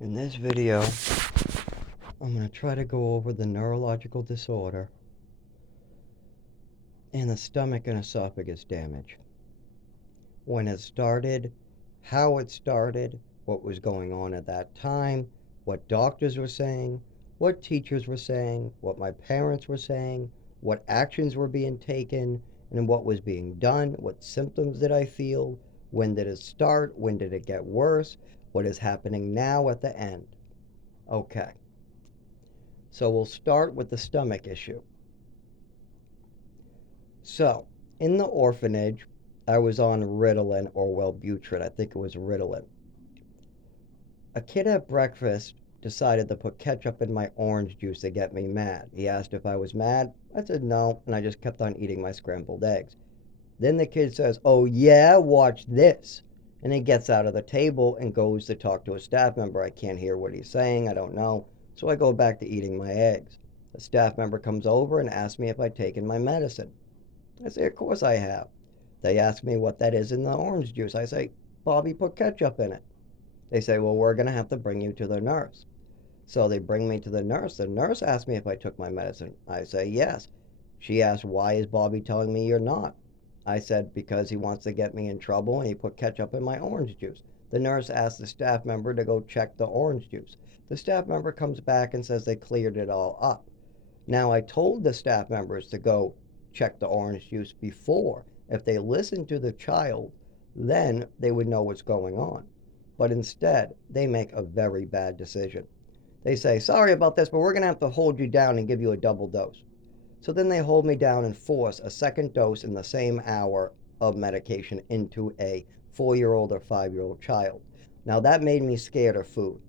In this video, I'm going to try to go over the neurological disorder and the stomach and esophagus damage. When it started, how it started, what was going on at that time, what doctors were saying, what teachers were saying, what my parents were saying, what actions were being taken, and what was being done, what symptoms did I feel, when did it start, when did it get worse, what is happening now at the end. Okay. So we'll start with the stomach issue. So, in the orphanage, I was on Ritalin or Wellbutrin. I think it was Ritalin. A kid at breakfast decided to put ketchup in my orange juice to get me mad. He asked if I was mad. I said no, and I just kept on eating my scrambled eggs. Then the kid says, "Oh yeah, watch this." And he gets out of the table and goes to talk to a staff member. I can't hear what he's saying. I don't know. So I go back to eating my eggs. A staff member comes over and asks me if I'd taken my medicine. I say, "Of course I have." They ask me what that is in the orange juice. I say, "Bobby put ketchup in it." They say, "Well, we're going to have to bring you to the nurse." So they bring me to the nurse. The nurse asked me if I took my medicine. I say, "Yes." She asked, "Why is Bobby telling me you're not?" I said, "Because he wants to get me in trouble and he put ketchup in my orange juice." The nurse asked the staff member to go check the orange juice. The staff member comes back and says they cleared it all up. Now, I told the staff members to go check the orange juice before. If they listened to the child, then they would know what's going on. But instead, they make a very bad decision. They say, "Sorry about this, but we're going to have to hold you down and give you a double dose." So then they hold me down and force a second dose in the same hour of medication into a 4-year-old or 5-year-old child. Now that made me scared of food.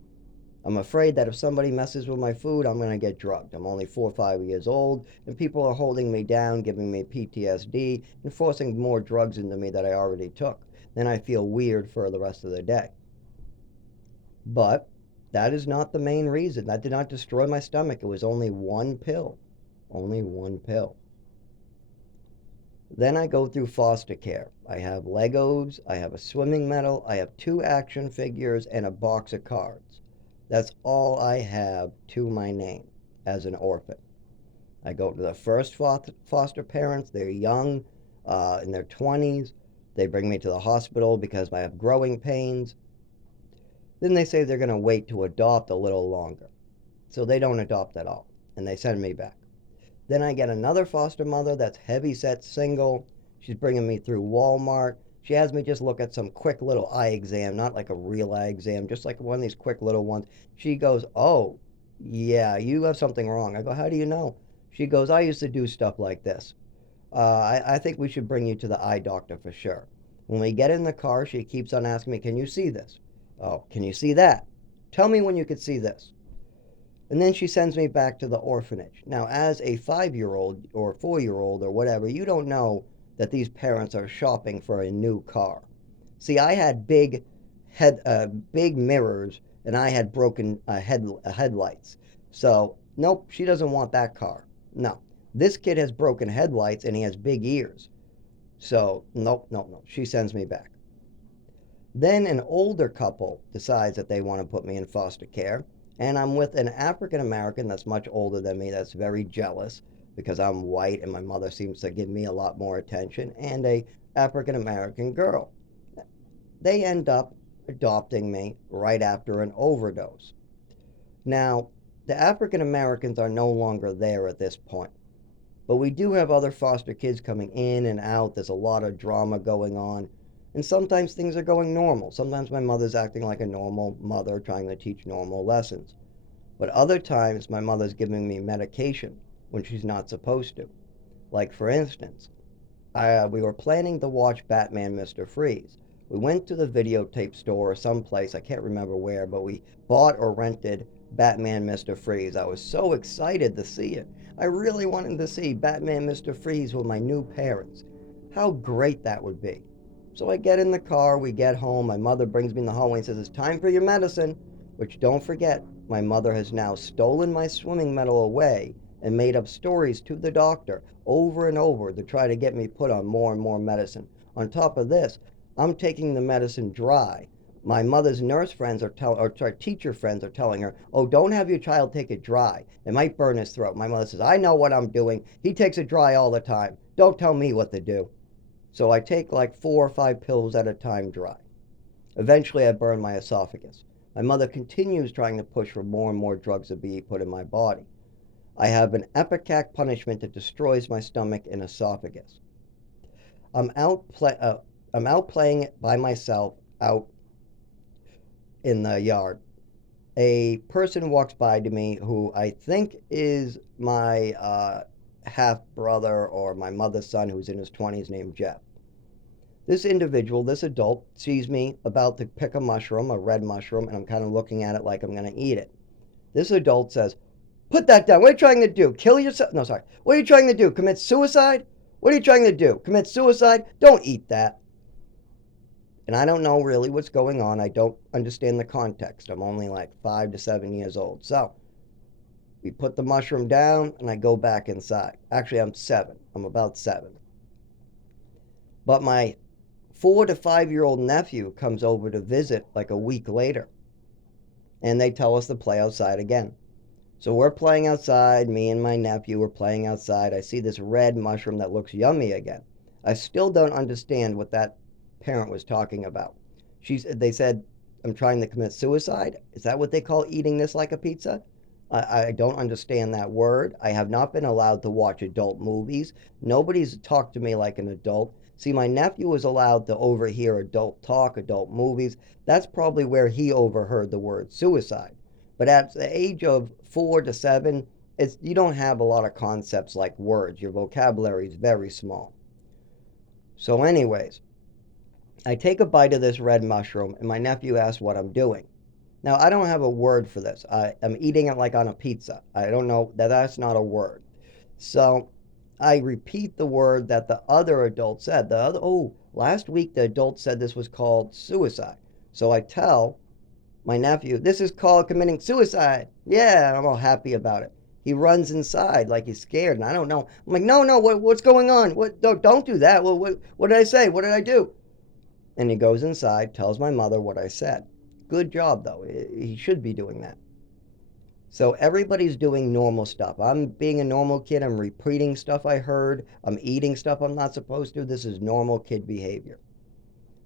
I'm afraid that if somebody messes with my food, I'm going to get drugged. I'm only 4 or 5 years old, and people are holding me down, giving me PTSD, and forcing more drugs into me that I already took. Then I feel weird for the rest of the day. But that is not the main reason. That did not destroy my stomach. It was only one pill. Only one pill. Then I go through foster care. I have Legos, I have a swimming medal, I have 2 action figures, and a box of cards. That's all I have to my name as an orphan. I go to the first foster parents. They're young, in their 20s. They bring me to the hospital because I have growing pains. Then they say they're going to wait to adopt a little longer. So they don't adopt at all, and they send me back. Then I get another foster mother that's heavy-set single. She's bringing me through Walmart. She has me just look at some quick little eye exam, not like a real eye exam, just like one of these quick little ones. She goes, "Oh, yeah, you have something wrong." I go, "How do you know?" She goes, "I used to do stuff like this. I think we should bring you to the eye doctor for sure." When we get in the car, she keeps on asking me, "Can you see this? Oh, can you see that? Tell me when you could see this." And then she sends me back to the orphanage. Now, as a 5-year-old or 4-year-old or whatever, you don't know that these parents are shopping for a new car. See, I had big mirrors, and I had broken headlights. So, nope, she doesn't want that car. No, this kid has broken headlights and he has big ears. So, nope, nope, nope. She sends me back. Then an older couple decides that they want to put me in foster care, and I'm with an African American that's much older than me that's very jealous because I'm white and my mother seems to give me a lot more attention, and a African American girl. They end up adopting me right after an overdose. Now, the African Americans are no longer there at this point, but we do have other foster kids coming in and out. There's a lot of drama going on. And sometimes things are going normal. Sometimes my mother's acting like a normal mother trying to teach normal lessons. But other times my mother's giving me medication when she's not supposed to. Like, for instance, we were planning to watch Batman Mr. Freeze. We went to the videotape store or someplace, I can't remember where, but we bought or rented Batman Mr. Freeze. I was so excited to see it. I really wanted to see Batman Mr. Freeze with my new parents. How great that would be. So I get in the car, we get home, my mother brings me in the hallway and says, "It's time for your medicine," which, don't forget, my mother has now stolen my swimming medal away and made up stories to the doctor over and over to try to get me put on more and more medicine. On top of this, I'm taking the medicine dry. My mother's nurse friends teacher friends are telling her, oh, don't have your child take it dry. It might burn his throat. My mother says, I know what I'm doing. He takes it dry all the time. Don't tell me what to do. So I take like 4 or 5 pills at a time dry. Eventually, I burn my esophagus. My mother continues trying to push for more and more drugs to be put in my body. I have an ipecac punishment that destroys my stomach and esophagus. I'm out, play, uh, I'm out playing it by myself out in the yard. A person walks by to me who I think is my half brother or my mother's son, who's in his 20s, named Jeff. This individual, this adult, sees me about to pick a mushroom, a red mushroom, and I'm kind of looking at it like I'm going to eat it. This adult says, put that down. What are you trying to do? Kill yourself? No, sorry. What are you trying to do? Commit suicide? What are you trying to do? Commit suicide? Don't eat that. And I don't know really what's going on. I don't understand the context. I'm only like 5 to 7 years old. So we put the mushroom down and I go back inside. Actually, I'm 7. I'm about 7. But my 4 to 5 year old nephew comes over to visit like a week later. And they tell us to play outside again. So we're playing outside. Me and my nephew are playing outside. I see this red mushroom that looks yummy again. I still don't understand what that parent was talking about. They said, I'm trying to commit suicide. Is that what they call eating this like a pizza? I don't understand that word. I have not been allowed to watch adult movies. Nobody's talked to me like an adult. See, my nephew was allowed to overhear adult talk, adult movies. That's probably where he overheard the word suicide. But at the age of 4 to 7, you don't have a lot of concepts like words. Your vocabulary is very small. So anyways, I take a bite of this red mushroom, and my nephew asks what I'm doing. Now, I don't have a word for this. I'm eating it like on a pizza. I don't know, that's not a word. So I repeat the word that the other adult said. Last week the adult said this was called suicide. So I tell my nephew, this is called committing suicide. Yeah, I'm all happy about it. He runs inside like he's scared, and I don't know. I'm like, no, what's going on? Don't do that. What did I say? What did I do? And he goes inside, tells my mother what I said. Good job, though. He should be doing that. So everybody's doing normal stuff. I'm being a normal kid. I'm repeating stuff I heard. I'm eating stuff I'm not supposed to. This is normal kid behavior.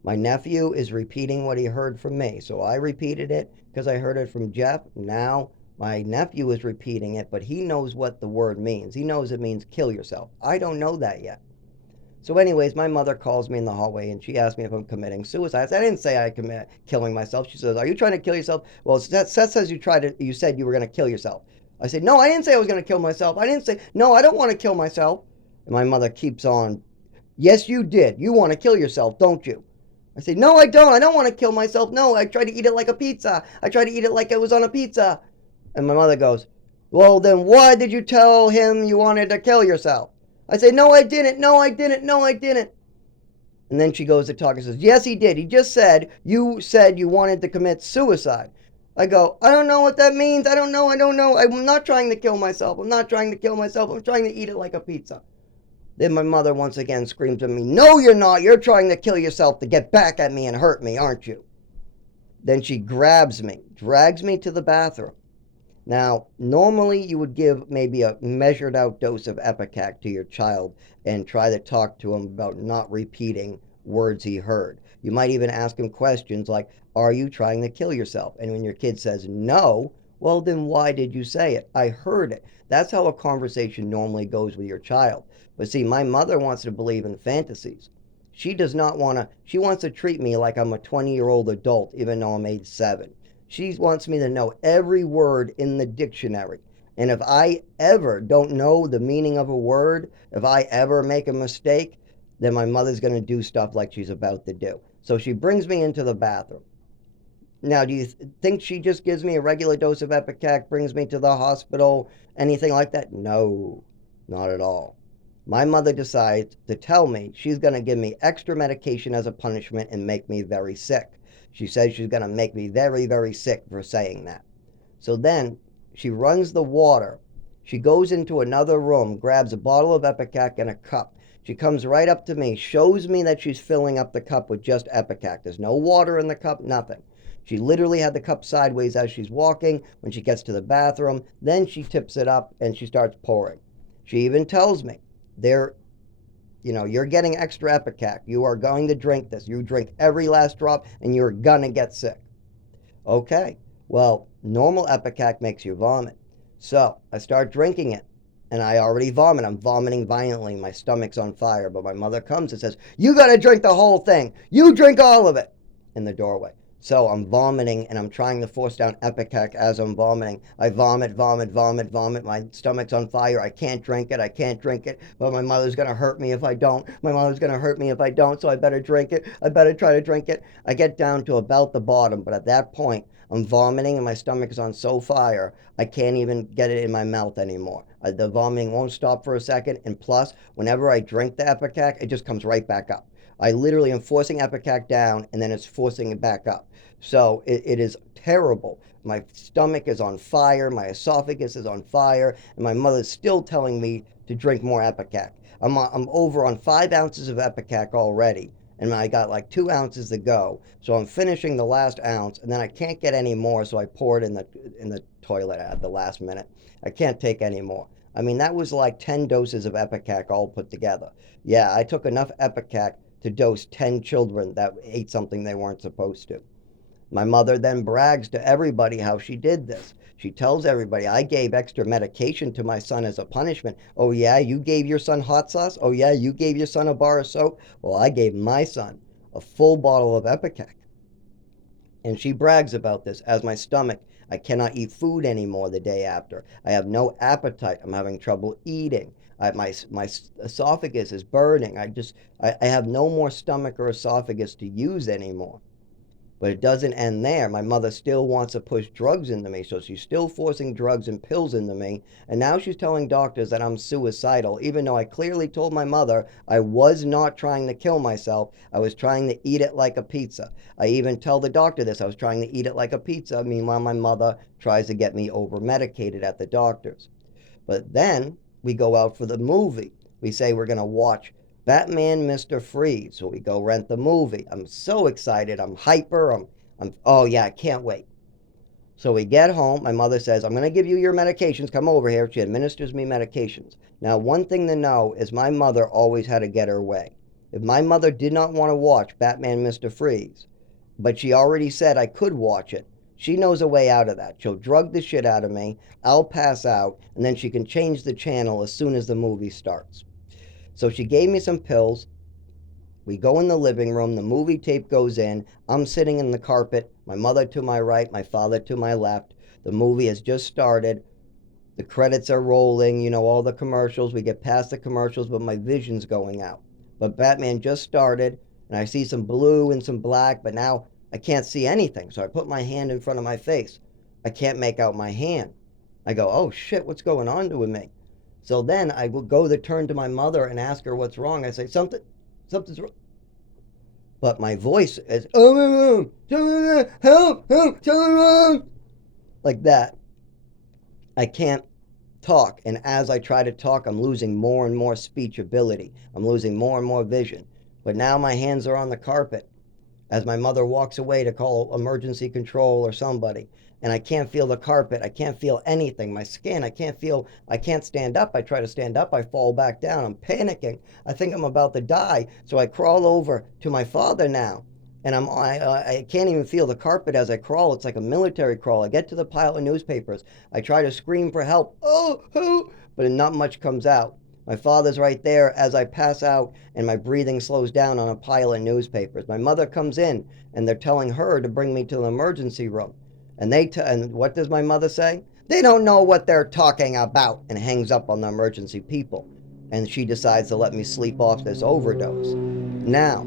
My nephew is repeating what he heard from me. So I repeated it because I heard it from Jeff. Now my nephew is repeating it, but he knows what the word means. He knows it means kill yourself. I don't know that yet. So anyways, my mother calls me in the hallway and she asks me if I'm committing suicide. I said, I didn't say I commit killing myself. She says, are you trying to kill yourself? Well, Seth says you said you were going to kill yourself. I said, no, I didn't say I was going to kill myself. I didn't say, no, I don't want to kill myself. And my mother keeps on, yes, you did. You want to kill yourself, don't you? I said, no, I don't. I don't want to kill myself. No, I tried to eat it like a pizza. I tried to eat it like it was on a pizza. And my mother goes, well, then why did you tell him you wanted to kill yourself? I say, no, I didn't. No, I didn't. No, I didn't. And then she goes to talk and says, yes, he did. He just said you wanted to commit suicide. I go, I don't know what that means. I don't know. I'm not trying to kill myself. I'm not trying to kill myself. I'm trying to eat it like a pizza. Then my mother once again screams at me, no, you're not. You're trying to kill yourself to get back at me and hurt me, aren't you? Then she grabs me, drags me to the bathroom. Now, normally you would give maybe a measured out dose of ipecac to your child and try to talk to him about not repeating words he heard. You might even ask him questions like, are you trying to kill yourself? And when your kid says no, well, then why did you say it? I heard it. That's how a conversation normally goes with your child. But see, my mother wants to believe in fantasies. She does not want to, she wants to treat me like I'm a 20-year-old adult, even though I'm age 7. She wants me to know every word in the dictionary. And if I ever don't know the meaning of a word, if I ever make a mistake, then my mother's going to do stuff like she's about to do. So she brings me into the bathroom. Now, do you think she just gives me a regular dose of ipecac, brings me to the hospital, anything like that? No, not at all. My mother decides to tell me she's going to give me extra medication as a punishment and make me very sick. She says she's going to make me very, very sick for saying that. So then she runs the water. She goes into another room, grabs a bottle of ipecac and a cup. She comes right up to me, shows me that she's filling up the cup with just Epicac. There's no water in the cup, nothing. She literally had the cup sideways as she's walking. When she gets to the bathroom, then she tips it up and she starts pouring. She even tells me, there, you're getting extra Epicac. You are going to drink this. You drink every last drop and you're going to get sick. Okay, well, normal Epicac makes you vomit. So I start drinking it and I already vomit. I'm vomiting violently. My stomach's on fire. But my mother comes and says, "You got to drink the whole thing. You drink all of it," in the doorway. So I'm vomiting and I'm trying to force down Epicac as I'm vomiting. I vomit, vomit, vomit, vomit. My stomach's on fire. I can't drink it. I can't drink it. But my mother's going to hurt me if I don't. My mother's going to hurt me if I don't. So I better drink it. I better try to drink it. I get down to about the bottom. But at that point, I'm vomiting and my stomach is on so fire, I can't even get it in my mouth anymore. The vomiting won't stop for a second. And plus, whenever I drink the Epicac, it just comes right back up. I literally am forcing Epicac down and then it's forcing it back up. So it is terrible. My stomach is on fire, my esophagus is on fire, and my mother's still telling me to drink more Epicac. I'm over on 5 ounces of Epicac already, and I got like 2 ounces to go. So I'm finishing the last ounce, and then I can't get any more, so I pour it in the toilet at the last minute. I can't take any more. I mean, that was like 10 doses of Epicac all put together. Yeah, I took enough Epicac to dose 10 children that ate something they weren't supposed to. My mother then brags to everybody how she did this. She tells everybody, "I gave extra medication to my son as a punishment." "Oh, yeah, you gave your son hot sauce?" "Oh, yeah, you gave your son a bar of soap?" "Well, I gave my son a full bottle of Epicac." And she brags about this as my stomach. I cannot eat food anymore the day after. I have no appetite. I'm having trouble eating. My esophagus is burning. I have no more stomach or esophagus to use anymore. But it doesn't end there. My mother still wants to push drugs into me, so she's still forcing drugs and pills into me. And now she's telling doctors that I'm suicidal, even though I clearly told my mother I was not trying to kill myself. I was trying to eat it like a pizza. I even tell the doctor this. I was trying to eat it like a pizza. Meanwhile, my mother tries to get me over-medicated at the doctor's. But then we go out for the movie. We say we're going to watch Batman Mr. Freeze. So we go rent the movie. I'm so excited. I'm hyper. Oh yeah, I can't wait. So we get home. My mother says, "I'm going to give you your medications. Come over here." She administers me medications. Now, one thing to know is my mother always had to get her way. If my mother did not want to watch Batman Mr. Freeze, but she already said I could watch it, she knows a way out of that. She'll drug the shit out of me. I'll pass out, and then she can change the channel as soon as the movie starts. So she gave me some pills. We go in the living room. The movie tape goes in. I'm sitting in the carpet. My mother to my right, my father to my left. The movie has just started. The credits are rolling, all the commercials. We get past the commercials, but my vision's going out. But Batman just started, and I see some blue and some black, but now I can't see anything. So I put my hand in front of my face. I can't make out my hand. I go, "Oh shit, what's going on with me?" So then I will go to turn to my mother and ask her what's wrong. I say, something's wrong. But my voice is, "Oh, help, help, something's wrong," like that. I can't talk. And as I try to talk, I'm losing more and more speech ability. I'm losing more and more vision. But now my hands are on the carpet as my mother walks away to call emergency control or somebody. And I can't feel the carpet. I can't feel anything. My skin, I can't stand up. I try to stand up. I fall back down. I'm panicking. I think I'm about to die. So I crawl over to my father now. And I can't even feel the carpet as I crawl. It's like a military crawl. I get to the pile of newspapers. I try to scream for help. "Oh, help!" But not much comes out. My father's right there as I pass out and my breathing slows down on a pile of newspapers. My mother comes in and they're telling her to bring me to the emergency room. And what does my mother say? "They don't know what they're talking about," and hangs up on the emergency people. And she decides to let me sleep off this overdose. Now,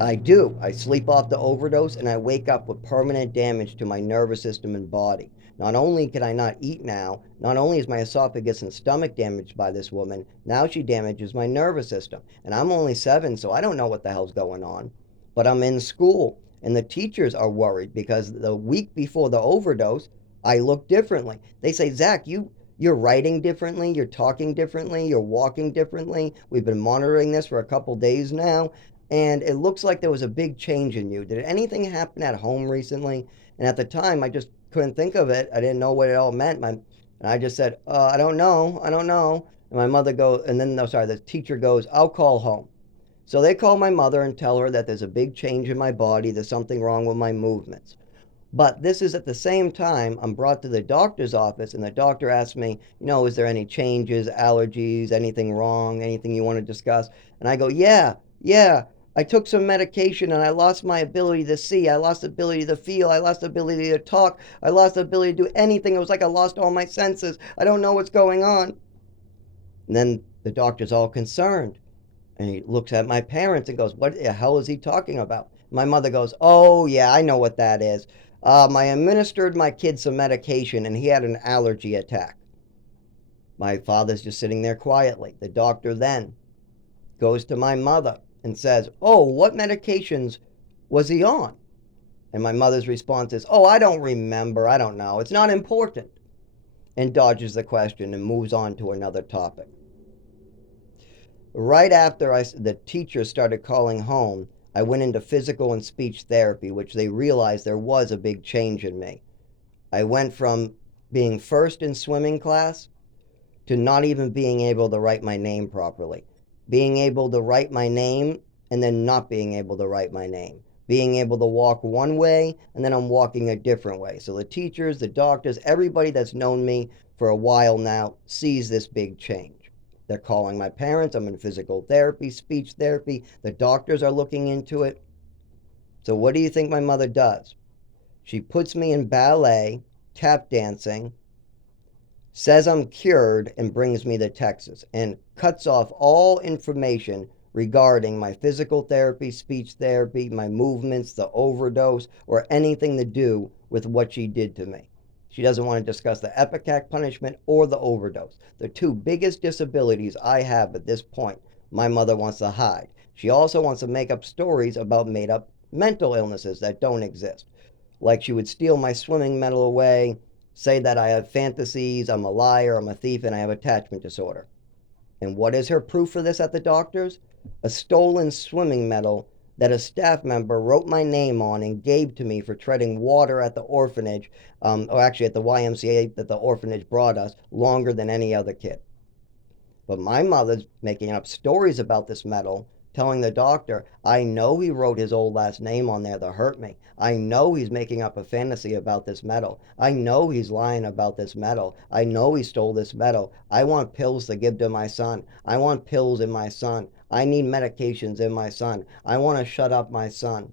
I do. I sleep off the overdose and I wake up with permanent damage to my nervous system and body. Not only can I not eat now, not only is my esophagus and stomach damaged by this woman, now she damages my nervous system. And I'm only 7, so I don't know what the hell's going on. But I'm in school and the teachers are worried because the week before the overdose, I look differently. They say, "Zach, you You're writing differently, you're talking differently, you're walking differently. We've been monitoring this for a couple days now, and it looks like there was a big change in you. Did anything happen at home recently?" And at the time, I just couldn't think of it. I didn't know what it all meant. And I just said, "I don't know. I don't know." And my mother goes, and then, no, sorry, the teacher goes, "I'll call home." So they call my mother and tell her that there's a big change in my body, there's something wrong with my movements. But this is at the same time I'm brought to the doctor's office, and the doctor asks me, "Is there any changes, allergies, anything wrong, anything you want to discuss?" And I go, "Yeah, yeah. I took some medication and I lost my ability to see. I lost the ability to feel. I lost the ability to talk. I lost the ability to do anything. It was like I lost all my senses. I don't know what's going on." And then the doctor's all concerned. And he looks at my parents and goes, "What the hell is he talking about?" My mother goes, "Oh, yeah, I know what that is. I administered my kid some medication and he had an allergy attack." My father's just sitting there quietly. The doctor then goes to my mother and says, "Oh, what medications was he on?" And my mother's response is, "Oh, I don't remember. I don't know. It's not important." And dodges the question and moves on to another topic. Right after the teacher started calling home, I went into physical and speech therapy, which they realized there was a big change in me. I went from being first in swimming class to not even being able to write my name properly. Being able to write my name and then not being able to write my name. Being able to walk one way and then I'm walking a different way. So the teachers, the doctors, everybody that's known me for a while now sees this big change. They're calling my parents. I'm in physical therapy, speech therapy. The doctors are looking into it. So what do you think my mother does? She puts me in ballet, tap dancing, says I'm cured, and brings me to Texas and cuts off all information regarding my physical therapy, speech therapy, my movements, the overdose, or anything to do with what she did to me. She doesn't want to discuss the Epicac punishment or the overdose. The two biggest disabilities I have at this point, my mother wants to hide. She also wants to make up stories about made up mental illnesses that don't exist. Like she would steal my swimming medal away, say that I have fantasies, I'm a liar, I'm a thief, and I have attachment disorder. And what is her proof for this at the doctor's? A stolen swimming medal that a staff member wrote my name on and gave to me for treading water at the orphanage, or actually at the YMCA that the orphanage brought us, longer than any other kid. But my mother's making up stories about this medal, telling the doctor, "I know he wrote his old last name on there to hurt me. I know he's making up a fantasy about this medal. I know he's lying about this medal. I know he stole this medal. I want pills to give to my son. I want pills in my son. I need medications in my son. I want to shut up my son."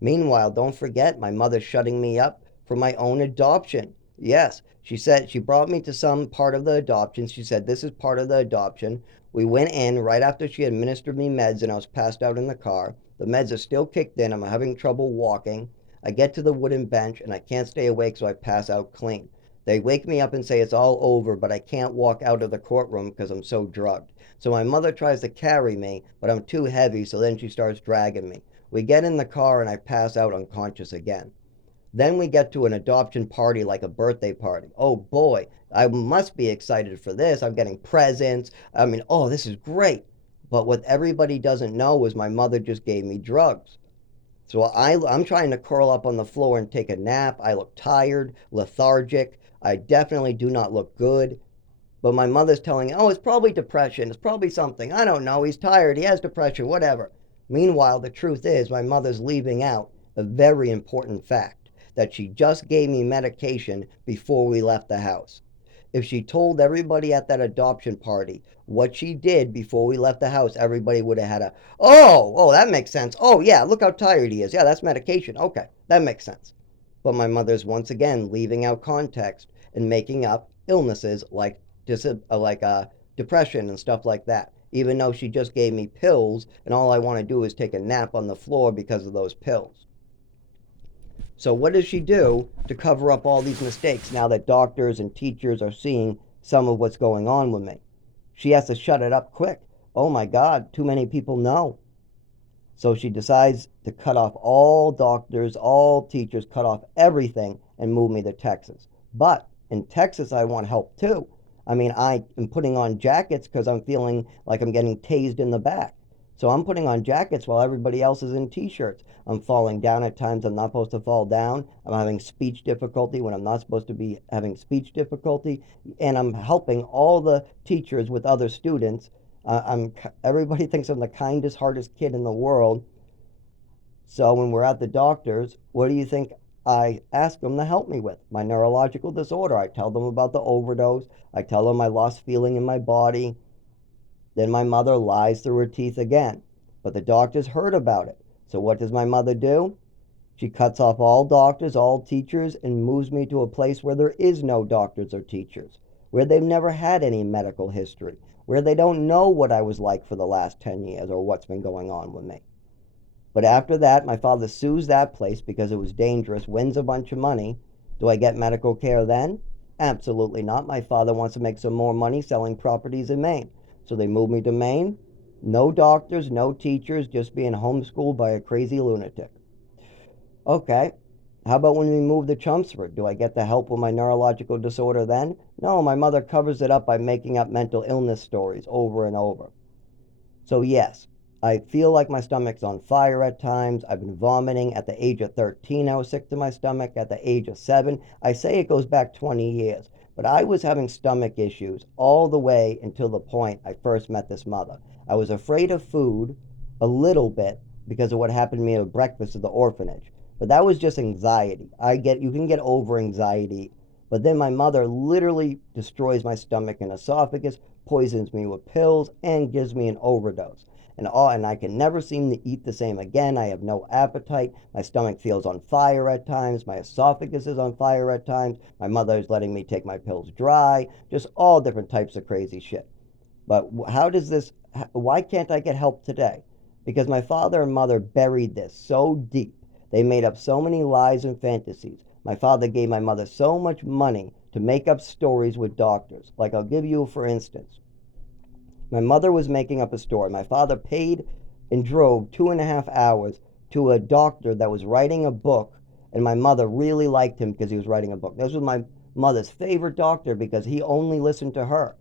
Meanwhile, don't forget, my mother's shutting me up for my own adoption. Yes, she said she brought me to some part of the adoption. She said, "This is part of the adoption." We went in right after she administered me meds and I was passed out in the car. The meds are still kicked in. I'm having trouble walking. I get to the wooden bench and I can't stay awake, so I pass out clean. They wake me up and say it's all over, but I can't walk out of the courtroom because I'm so drugged. So my mother tries to carry me, but I'm too heavy, so then she starts dragging me. We get in the car and I pass out unconscious again. Then we get to an adoption party like a birthday party. Oh boy, I must be excited for this. I'm getting presents. I mean, oh, this is great. But what everybody doesn't know is my mother just gave me drugs. So I'm trying to curl up on the floor and take a nap. I look tired, lethargic. I definitely do not look good. But my mother's telling me, "Oh, it's probably depression. It's probably something. I don't know. He's tired. He has depression, whatever." Meanwhile, the truth is my mother's leaving out a very important fact, that she just gave me medication before we left the house. If she told everybody at that adoption party what she did before we left the house, everybody would have had a, "Oh, that makes sense. Oh, yeah, look how tired he is. Yeah, that's medication. Okay, that makes sense." But my mother's once again leaving out context and making up illnesses like depression and stuff like that, even though she just gave me pills and all I want to do is take a nap on the floor because of those pills. So what does she do to cover up all these mistakes now that doctors and teachers are seeing some of what's going on with me? She has to shut it up quick. Oh my God, too many people know. So she decides to cut off all doctors, all teachers, cut off everything and move me to Texas. But in Texas, I want help too. I mean, I am putting on jackets because I'm feeling like I'm getting tased in the back. So I'm putting on jackets while everybody else is in t-shirts. I'm falling down at times I'm not supposed to fall down. I'm having speech difficulty when I'm not supposed to be having speech difficulty. And I'm helping all the teachers with other students. Everybody thinks I'm the kindest, hardest kid in the world. So when we're at the doctor's, what do you think I ask them to help me with? My neurological disorder. I tell them about the overdose. I tell them I lost feeling in my body. Then my mother lies through her teeth again. But the doctors heard about it. So what does my mother do? She cuts off all doctors, all teachers, and moves me to a place where there is no doctors or teachers, where they've never had any medical history, where they don't know what I was like for the last 10 years or what's been going on with me. But after that, my father sues that place because it was dangerous, wins a bunch of money. Do I get medical care then? Absolutely not. My father wants to make some more money selling properties in Maine. So they moved me to Maine. No doctors, no teachers, just being homeschooled by a crazy lunatic. Okay. How about when we move to Chelmsford? Do I get the help with my neurological disorder then? No, my mother covers it up by making up mental illness stories over and over. So yes, I feel like my stomach's on fire at times. I've been vomiting. At the age of 13, I was sick to my stomach. At the age of 7, I say it goes back 20 years. But I was having stomach issues all the way until the point I first met this mother. I was afraid of food a little bit because of what happened to me at breakfast at the orphanage. But that was just anxiety. You can get over anxiety. But then my mother literally destroys my stomach and esophagus, poisons me with pills, and gives me an overdose. And I can never seem to eat the same again. I have no appetite. My stomach feels on fire at times. My esophagus is on fire at times. My mother is letting me take my pills dry. Just all different types of crazy shit. But why can't I get help today? Because my father and mother buried this so deep. They made up so many lies and fantasies. My father gave my mother so much money to make up stories with doctors. Like I'll give you, for instance, my mother was making up a story. My father paid and drove 2.5 hours to a doctor that was writing a book, and my mother really liked him because he was writing a book. This was my mother's favorite doctor because he only listened to her.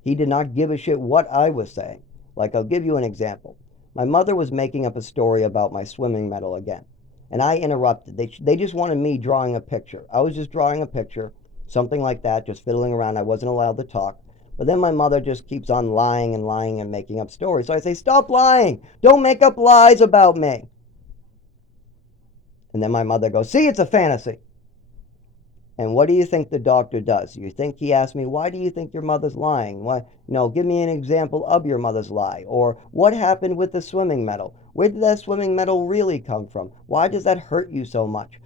He did not give a shit what I was saying. Like, I'll give you an example. My mother was making up a story about my swimming medal again, and I interrupted. They just wanted me drawing a picture. I was just drawing a picture, something like that, just fiddling around. I wasn't allowed to talk. But then my mother just keeps on lying and lying and making up stories. So I say, stop lying. Don't make up lies about me. And then my mother goes, see, it's a fantasy. And what do you think the doctor does? You think he asked me, why do you think your mother's lying? Why, no, give me an example of your mother's lie. Or what happened with the swimming medal? Where did that swimming medal really come from? Why does that hurt you so much?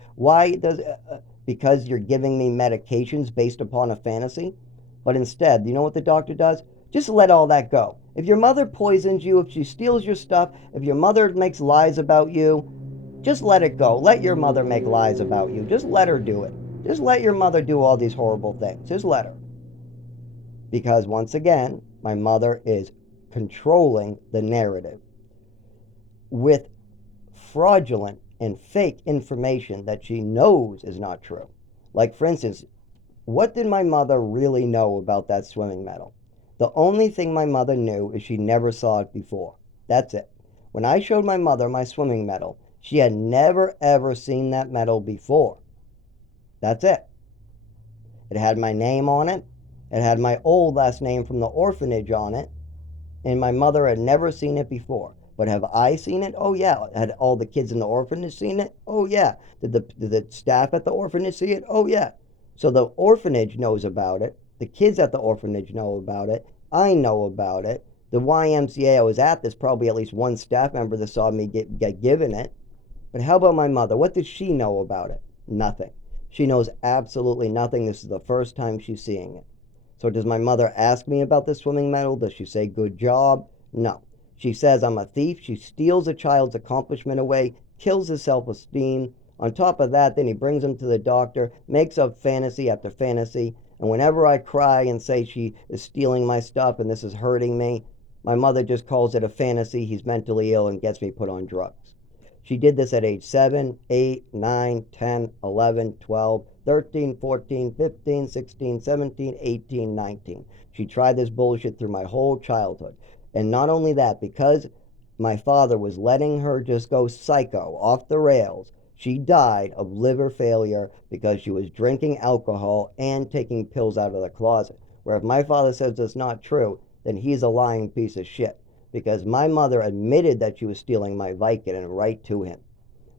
Because you're giving me medications based upon a fantasy? But instead, you know what the doctor does? Just let all that go. If your mother poisons you, if she steals your stuff, if your mother makes lies about you, just let it go. Let your mother make lies about you. Just let her do it. Just let your mother do all these horrible things. Just let her. Because once again, my mother is controlling the narrative with fraudulent and fake information that she knows is not true. Like, for instance, what did my mother really know about that swimming medal? The only thing my mother knew is she never saw it before. That's it. When I showed my mother my swimming medal, she had never ever seen that medal before. That's it. It had my name on it. It had my old last name from the orphanage on it. And my mother had never seen it before. But have I seen it? Oh, yeah. Had all the kids in the orphanage seen it? Oh, yeah. Did the staff at the orphanage see it? Oh, yeah. So the orphanage knows about it. The kids at the orphanage know about it. I know about it. The YMCA I was at, there's probably at least one staff member that saw me get given it. But how about my mother? What does she know about it? Nothing. She knows absolutely nothing. This is the first time she's seeing it. So does my mother ask me about the swimming medal? Does she say good job? No. She says I'm a thief. She steals a child's accomplishment away, kills his self-esteem. On top of that, then he brings him to the doctor, makes up fantasy after fantasy. And whenever I cry and say she is stealing my stuff and this is hurting me, my mother just calls it a fantasy. He's mentally ill and gets me put on drugs. She did this at age 7, 8, 9, 10, 11, 12, 13, 14, 15, 16, 17, 18, 19. She tried this bullshit through my whole childhood. And not only that, because my father was letting her just go psycho, off the rails, she died of liver failure because she was drinking alcohol and taking pills out of the closet. Where if my father says that's not true, then he's a lying piece of shit. Because my mother admitted that she was stealing my Vicodin right to him.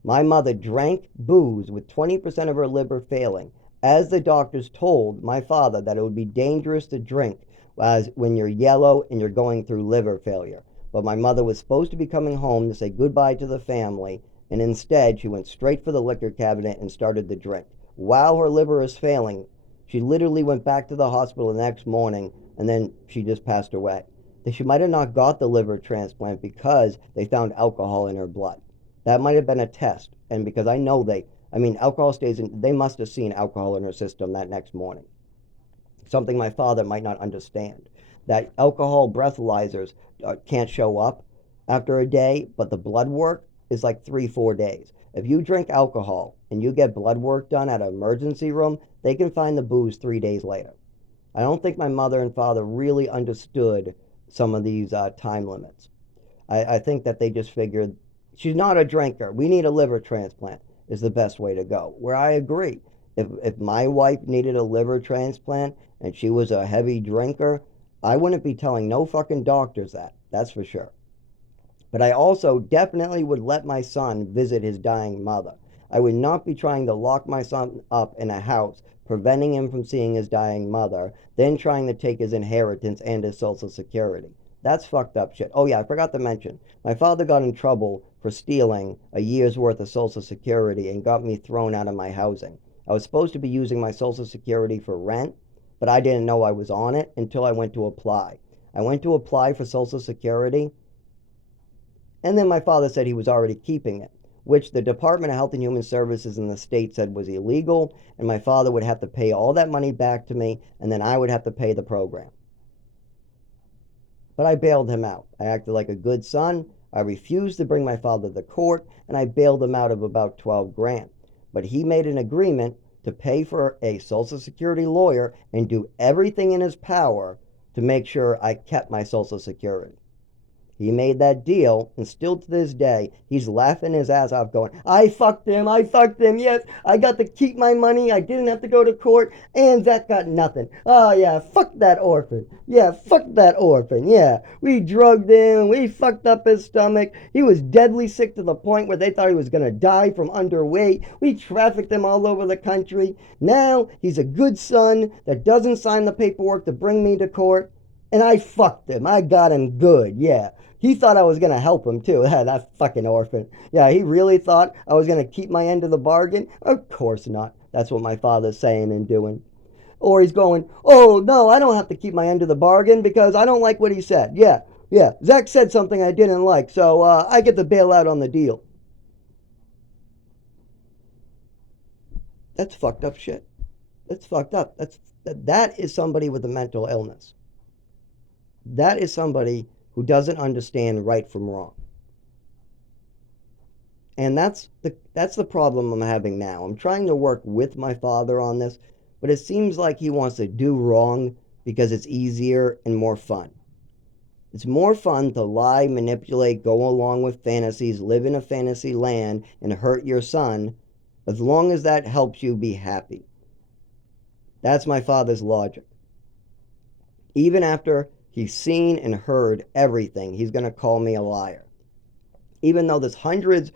My mother drank booze with 20% of her liver failing, as the doctors told my father that it would be dangerous to drink as when you're yellow and you're going through liver failure. But my mother was supposed to be coming home to say goodbye to the family, and instead she went straight for the liquor cabinet and started to drink. While her liver is failing, she literally went back to the hospital the next morning, and then she just passed away. She might have not got the liver transplant because they found alcohol in her blood. That might have been a test. And because I know alcohol stays in, they must have seen alcohol in her system that next morning. Something my father might not understand. That alcohol breathalyzers can't show up after a day, but the blood work is like 3, 4 days. If you drink alcohol and you get blood work done at an emergency room, they can find the booze 3 days later. I don't think my mother and father really understood some of these time limits. I think that they just figured she's not a drinker. We need a liver transplant is the best way to go. Where I agree. If my wife needed a liver transplant and she was a heavy drinker, I wouldn't be telling no fucking doctors that. That's for sure. But I also definitely would let my son visit his dying mother. I would not be trying to lock my son up in a house, preventing him from seeing his dying mother, then trying to take his inheritance and his social security. That's fucked up shit. Oh yeah, I forgot to mention. My father got in trouble for stealing a year's worth of social security and got me thrown out of my housing. I was supposed to be using my social security for rent, but I didn't know I was on it until I went to apply. I went to apply for social security, and then my father said he was already keeping it, which the Department of Health and Human Services in the state said was illegal, and my father would have to pay all that money back to me, and then I would have to pay the program. But I bailed him out. I acted like a good son. I refused to bring my father to court, and I bailed him out of about 12 grand. But he made an agreement to pay for a Social Security lawyer and do everything in his power to make sure I kept my Social Security. He made that deal, and still to this day, he's laughing his ass off going, I fucked him, yes, I got to keep my money, I didn't have to go to court, and Zach got nothing. Oh yeah, fuck that orphan. Yeah, fuck that orphan, yeah. We drugged him, we fucked up his stomach, he was deadly sick to the point where they thought he was gonna die from underweight, we trafficked him all over the country. Now, he's a good son that doesn't sign the paperwork to bring me to court, and I fucked him. I got him good, yeah. He thought I was going to help him too. That fucking orphan. Yeah, he really thought I was going to keep my end of the bargain? Of course not. That's what my father's saying and doing. Or he's going, oh, no, I don't have to keep my end of the bargain because I don't like what he said. Yeah, Zach said something I didn't like, so I get to bail out on the deal. That's fucked up shit. That's fucked up. That is somebody with a mental illness. That is somebody who doesn't understand right from wrong. And that's the problem I'm having now. I'm trying to work with my father on this, but it seems like he wants to do wrong because it's easier and more fun. It's more fun to lie, manipulate, go along with fantasies, live in a fantasy land, and hurt your son, as long as that helps you be happy. That's my father's logic. Even after he's seen and heard everything, he's going to call me a liar. Even though there's hundreds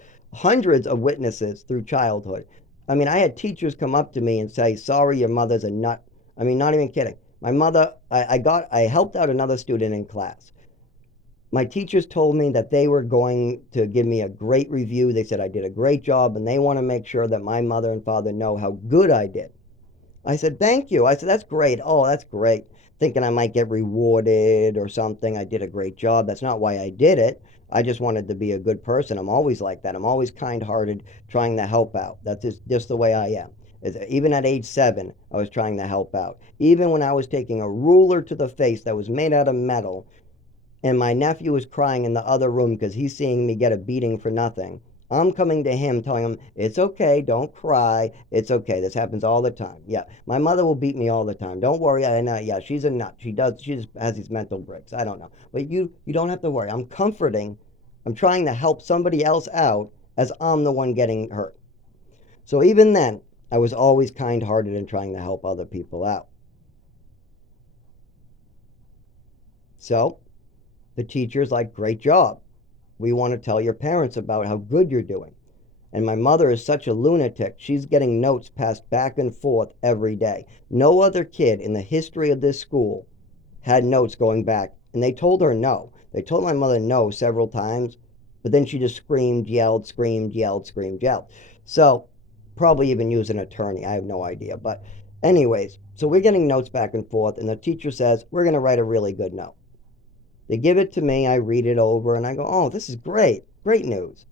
of witnesses through childhood. I mean, I had teachers come up to me and say, sorry, your mother's a nut. I mean, not even kidding. My mother, I helped out another student in class. My teachers told me that they were going to give me a great review. They said I did a great job, and they want to make sure that my mother and father know how good I did. I said, thank you. I said, that's great. Oh, that's great. Thinking I might get rewarded or something. I did a great job. That's not why I did it. I just wanted to be a good person. I'm always like that. I'm always kind-hearted, trying to help out. That's just the way I am. Even at age 7, I was trying to help out. Even when I was taking a ruler to the face that was made out of metal, and my nephew was crying in the other room because he's seeing me get a beating for nothing, I'm coming to him telling him, it's okay, don't cry, it's okay. This happens all the time. Yeah, my mother will beat me all the time. Don't worry. I know, yeah, she's a nut. She just has these mental breaks. I don't know. But you don't have to worry. I'm comforting. I'm trying to help somebody else out as I'm the one getting hurt. So even then, I was always kind-hearted and trying to help other people out. So the teacher's like, great job. We want to tell your parents about how good you're doing. And my mother is such a lunatic. She's getting notes passed back and forth every day. No other kid in the history of this school had notes going back. And they told her no. They told my mother no several times. But then she just screamed, yelled, screamed, yelled, screamed, yelled. So probably even used an attorney. I have no idea. But anyways, so we're getting notes back and forth. And the teacher says, we're going to write a really good note. They give it to me. I read it over and I go, oh, this is great. Great news.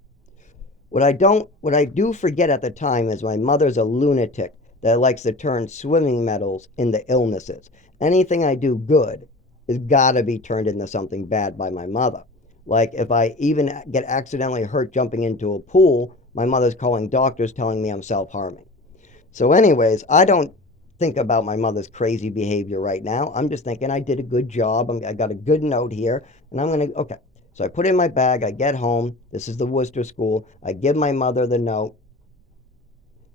What I do forget at the time is my mother's a lunatic that likes to turn swimming medals into illnesses. Anything I do good has got to be turned into something bad by my mother. Like if I even get accidentally hurt jumping into a pool, my mother's calling doctors telling me I'm self-harming. So, anyways, I don't think about my mother's crazy behavior right now. I'm just thinking I did a good job. I got a good note here, and I'm going to, okay. So I put it in my bag. I get home. This is the Worcester school. I give my mother the note.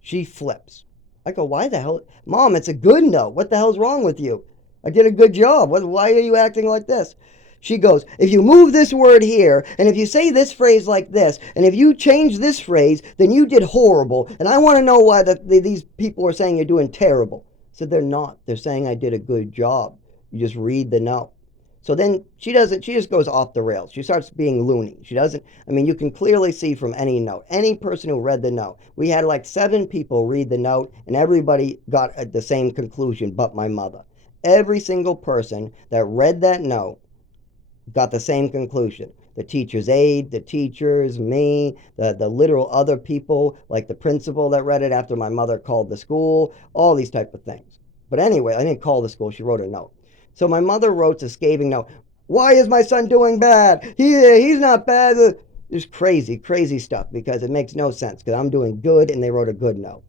She flips. I go, why the hell? Mom, it's a good note. What the hell's wrong with you? I did a good job. Why are you acting like this? She goes, if you move this word here, and if you say this phrase like this, and if you change this phrase, then you did horrible. And I want to know why these people are saying you're doing terrible. So they're not. They're saying I did a good job. You just read the note. So then she doesn't, she just goes off the rails. She starts being loony. She doesn't, I mean, you can clearly see from any note, any person who read the note. We had like 7 people read the note, and everybody got the same conclusion but my mother. Every single person that read that note got the same conclusion. The teacher's aide, the teachers, me, the literal other people, like the principal that read it after my mother called the school, all these type of things. But anyway, I didn't call the school. She wrote a note. So my mother wrote a scathing note. Why is my son doing bad? He's not bad. Just crazy, crazy stuff because it makes no sense because I'm doing good and they wrote a good note.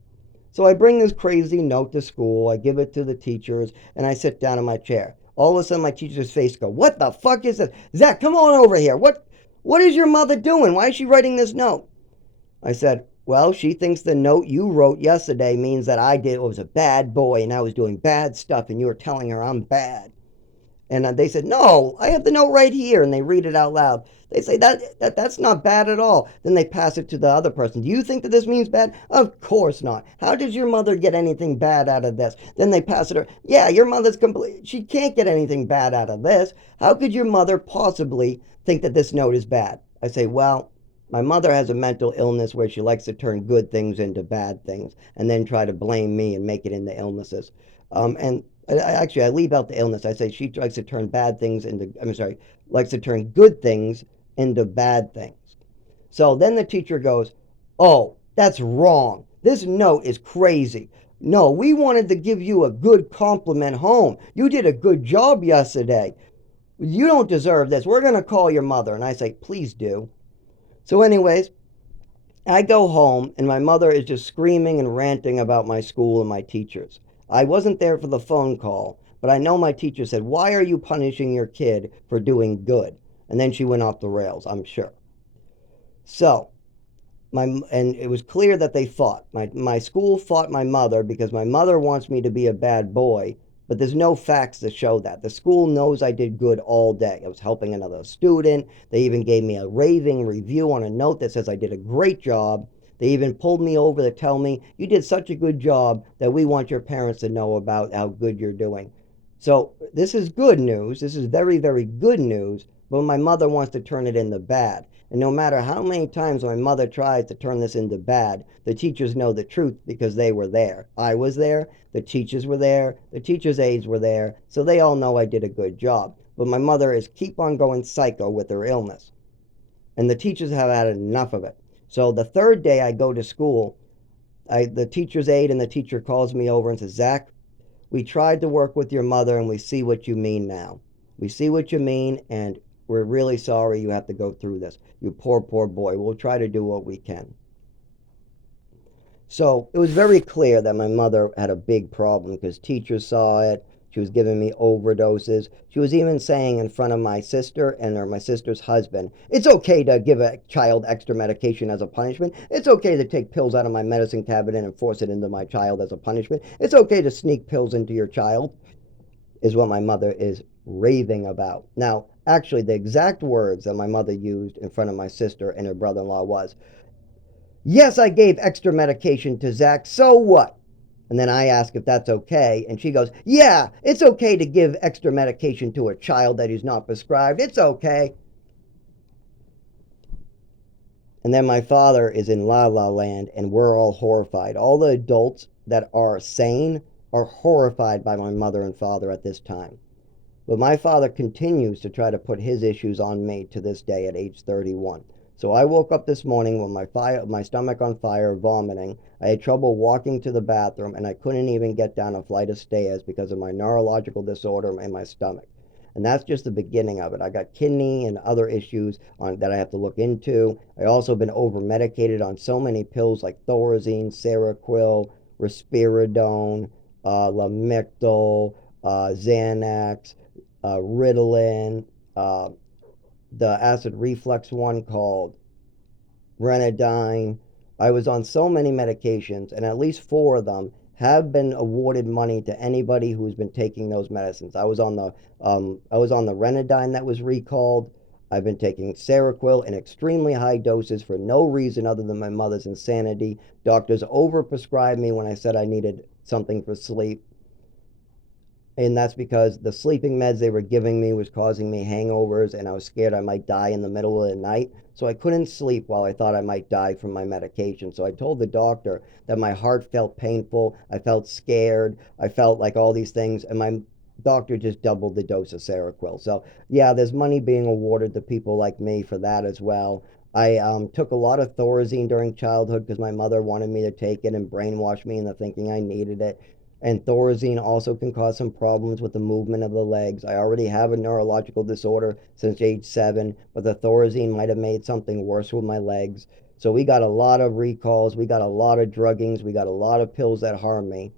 So I bring this crazy note to school. I give it to the teachers and I sit down in my chair. All of a sudden, my teacher's face go, what the fuck is this? Zach, come on over here. What is your mother doing? Why is she writing this note? I said, well, she thinks the note you wrote yesterday means that was a bad boy and I was doing bad stuff and you were telling her I'm bad. And they said, no, I have the note right here. And they read it out loud. They say, that's not bad at all. Then they pass it to the other person. Do you think that this means bad? Of course not. How did your mother get anything bad out of this? Then they pass it to her. Yeah, your mother's complete. She can't get anything bad out of this. How could your mother possibly think that this note is bad? I say, well, my mother has a mental illness where she likes to turn good things into bad things and then try to blame me and make it into illnesses. And actually, I leave out the illness. I say she likes to turn bad things into, I'm sorry, likes to turn good things into bad things. So then the teacher goes, oh, that's wrong. This note is crazy. No, we wanted to give you a good compliment home. You did a good job yesterday. You don't deserve this. We're going to call your mother. And I say, please do. So, anyways, I go home and my mother is just screaming and ranting about my school and my teachers. I wasn't there for the phone call, but I know my teacher said, why are you punishing your kid for doing good? And then she went off the rails, I'm sure. So, and it was clear that they fought. My school fought my mother because my mother wants me to be a bad boy, but there's no facts to show that. The school knows I did good all day. I was helping another student. They even gave me a raving review on a note that says I did a great job. They even pulled me over to tell me, you did such a good job that we want your parents to know about how good you're doing. So this is good news. This is very, very good news, but my mother wants to turn it into bad. And no matter how many times my mother tries to turn this into bad, the teachers know the truth because they were there. I was there, the teachers were there, the teachers' aides were there, so they all know I did a good job. But my mother is keep on going psycho with her illness. And the teachers have had enough of it. So the third day I go to school, the teacher's aide and the teacher calls me over and says, Zach, we tried to work with your mother and we see what you mean now. We see what you mean and We're really sorry you have to go through this. You poor, poor boy. We'll try to do what we can. So it was very clear that my mother had a big problem because teachers saw it. She was giving me overdoses. She was even saying in front of my sister and or my sister's husband, it's okay to give a child extra medication as a punishment. It's okay to take pills out of my medicine cabinet and force it into my child as a punishment. It's okay to sneak pills into your child, is what my mother is raving about. Now, actually, the exact words that my mother used in front of my sister and her brother in law was, yes, I gave extra medication to Zach, so what? And then I ask if that's okay, and she goes, yeah, it's okay to give extra medication to a child that is not prescribed. It's okay. And then my father is in La La Land, and we're all horrified. All the adults that are sane are horrified by my mother and father at this time. But my father continues to try to put his issues on me to this day at age 31. So I woke up this morning with my stomach on fire, vomiting. I had trouble walking to the bathroom, and I couldn't even get down a flight of stairs because of my neurological disorder in my stomach. And that's just the beginning of it. I got kidney and other issues that I have to look into. I also been over medicated on so many pills like Thorazine, Seroquel, Risperidone, Lamictal, Xanax, Ritalin, the acid reflux one called Renadine. I was on so many medications, and at least four of them have been awarded money to anybody who's been taking those medicines. I was on the Renadine that was recalled. I've been taking Seroquel in extremely high doses for no reason other than my mother's insanity. Doctors overprescribed me when I said I needed something for sleep, and that's because the sleeping meds they were giving me was causing me hangovers, and I was scared I might die in the middle of the night, so I couldn't sleep while I thought I might die from my medication. So I told the doctor that my heart felt painful, I felt scared, I felt like all these things, and my doctor just doubled the dose of Seroquel. So yeah, there's money being awarded to people like me for that as well. I took a lot of Thorazine during childhood because my mother wanted me to take it and brainwash me into thinking I needed it. And Thorazine also can cause some problems with the movement of the legs. I already have a neurological disorder since age 7, but the Thorazine might have made something worse with my legs. So we got a lot of recalls, we got a lot of druggings, we got a lot of pills that harm me,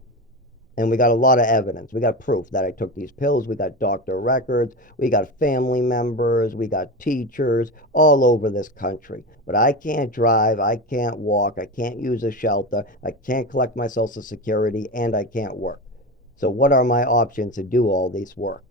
and we got a lot of evidence. We got proof that I took these pills. We got doctor records. We got family members. We got teachers all over this country. But I can't drive. I can't walk. I can't use a shelter. I can't collect my Social Security, and I can't work. So what are my options to do all this work?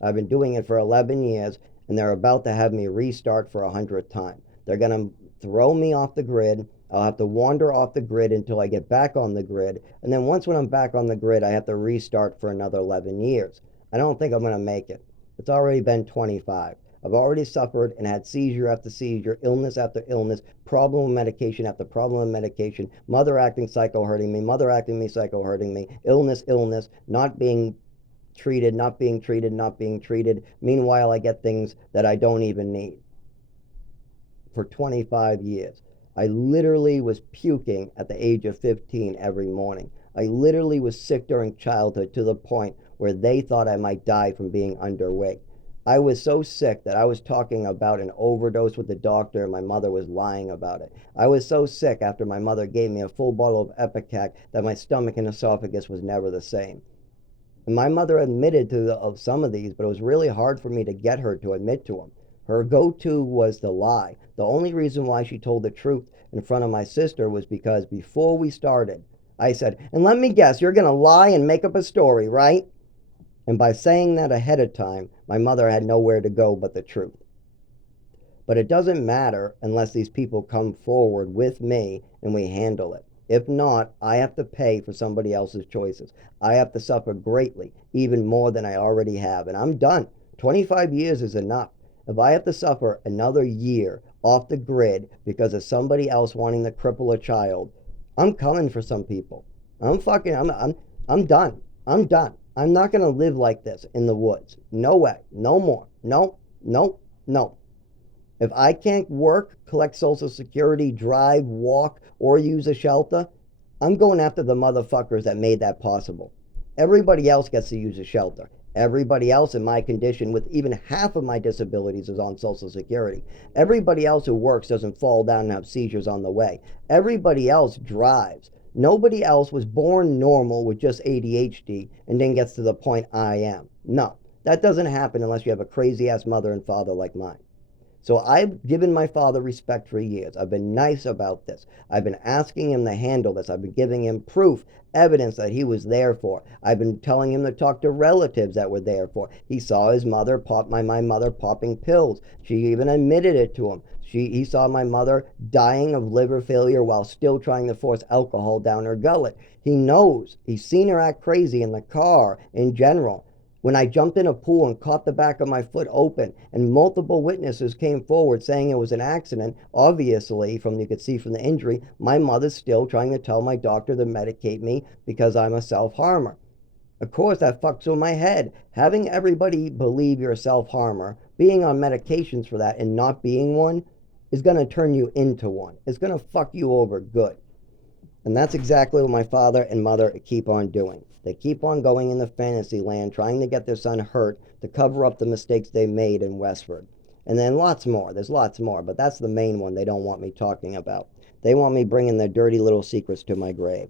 I've been doing it for 11 years, and they're about to have me restart for 100th time. They're going to throw me off the grid. I'll have to wander off the grid until I get back on the grid. And then once when I'm back on the grid, I have to restart for another 11 years. I don't think I'm going to make it. It's already been 25. I've already suffered and had seizure after seizure, illness after illness, problem with medication after problem with medication, mother acting psycho hurting me, mother acting me psycho hurting me, illness, not being treated, not being treated, not being treated. Meanwhile, I get things that I don't even need for 25 years. I literally was puking at the age of 15 every morning. I literally was sick during childhood to the point where they thought I might die from being underweight. I was so sick that I was talking about an overdose with the doctor and my mother was lying about it. I was so sick after my mother gave me a full bottle of Epicac that my stomach and esophagus was never the same. And my mother admitted to some of these, but it was really hard for me to get her to admit to them. Her go-to was the lie. The only reason why she told the truth in front of my sister was because before we started, I said, and let me guess, you're going to lie and make up a story, right? And by saying that ahead of time, my mother had nowhere to go but the truth. But it doesn't matter unless these people come forward with me and we handle it. If not, I have to pay for somebody else's choices. I have to suffer greatly, even more than I already have. And I'm done. 25 years is enough. If I have to suffer another year off the grid because of somebody else wanting to cripple a child, I'm coming for some people. I'm done. I'm done. I'm not going to live like this in the woods. No way. No more. No, no, no. If I can't work, collect Social Security, drive, walk, or use a shelter, I'm going after the motherfuckers that made that possible. Everybody else gets to use a shelter. Everybody else in my condition with even half of my disabilities is on Social Security. Everybody else who works doesn't fall down and have seizures on the way. Everybody else drives. Nobody else was born normal with just ADHD and then gets to the point I am. No, that doesn't happen unless you have a crazy ass mother and father like mine. So I've given my father respect for years. I've been nice about this. I've been asking him to handle this. I've been giving him proof, evidence that he was there for. I've been telling him to talk to relatives that were there for. He saw his mother my mother popping pills. She even admitted it to him. He saw my mother dying of liver failure while still trying to force alcohol down her gullet. He knows. He's seen her act crazy in the car in general. When I jumped in a pool and caught the back of my foot open, and multiple witnesses came forward saying it was an accident, obviously, from you could see from the injury, my mother's still trying to tell my doctor to medicate me because I'm a self-harmer. Of course, that fucks with my head. Having everybody believe you're a self-harmer, being on medications for that and not being one, is going to turn you into one. It's going to fuck you over good. And that's exactly what my father and mother keep on doing. They keep on going into fantasy land, trying to get their son hurt to cover up the mistakes they made in Westford. And then lots more. There's lots more, but that's the main one they don't want me talking about. They want me bringing their dirty little secrets to my grave.